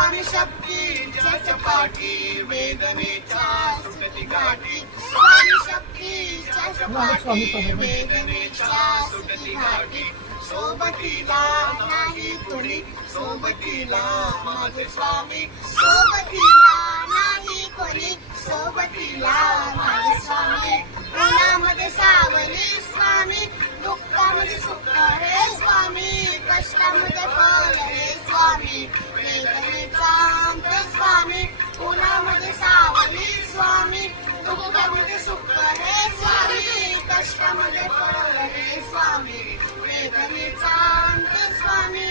शक्तीच्या सपाटी वेदनेच्या सुटती घाटी स्वामी शक्तीच्या सपाटी वेदनेच्या सुटती घाटी सोबतीला नाही कोणी सोबतीला माझे स्वामी सोबतीला नाही कोणी सोबतीला माझे स्वामी उन्हामध्ये सावली स्वामी दुःखामध्ये सुख हे स्वामी कष्टामध्ये फळ हे स्वामी वेदनेचा अंत स्वामी उन्हामध्ये सावली स्वामी दुःखामध्ये सुख हे स्वामी कष्टामध्ये फळ हे स्वामी वेदनेचा अंत स्वामी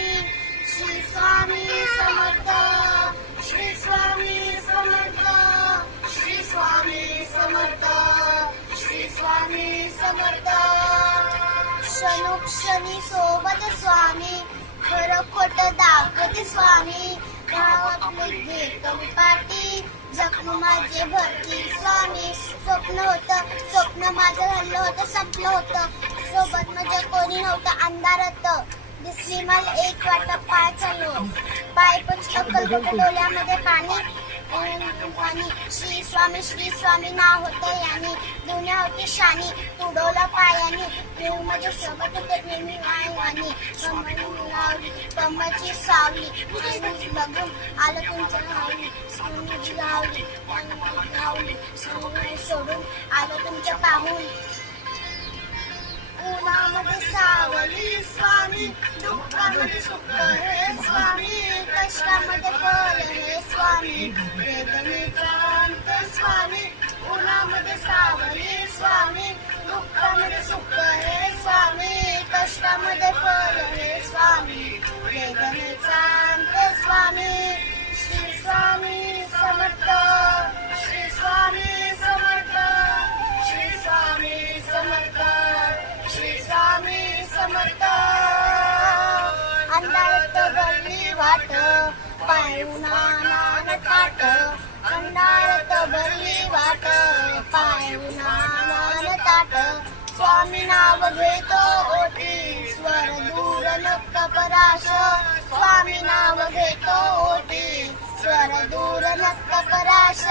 श्री स्वामी समर्थ श्री स्वामी समर्थ श्री स्वामी समर्थ श्री स्वामी समर्थ क्षणोक्षणी सोबत स्वामी खरं खोटं दाखवते स्वामी गावातले घेत पाठी जखम माझे भरती स्वामी स्वप्न माझं झालं होतं संपलं होतं सोबत माझं कोणी नव्हतं अंधारात दिसली मला एक वाटा पाय चालू पाय पचकल डोळ्यामध्ये पाणी श्री स्वामी नाव होतं यानी दुनिया होती शानी तुडवला पायानी देव माझ्या सोबत होते नेहमी वाणी कमळची सावली बघून आलं तुमचं लावली सोडून आलं तुमच्या पाहून उन्हामध्ये सावली स्वामी दुःखामध्ये सुख हे स्वामी कष्टामध्ये फळ हे स्वामी वेदनेचा अंत स्वामी उन्हामध्ये सावली स्वामी दुःखामध्ये सुख हे स्वामी कष्टामध्ये फळ हे स्वामी वेदनेचा अंत स्वामी श्री स्वामी समर्थ श्री स्वामी समर्थ श्री स्वामी समर्थ श्री स्वामी समर्थ अंधारात भरली वाट पाय उन्हानं ताट अंधारात भरली वाट पाय उन्हानं ताट स्वामी नाव घेतो ओटी स्वर दूर नक्क पराश स्वामी नाव घेतो ओटी स्वर दूर नक्क पराश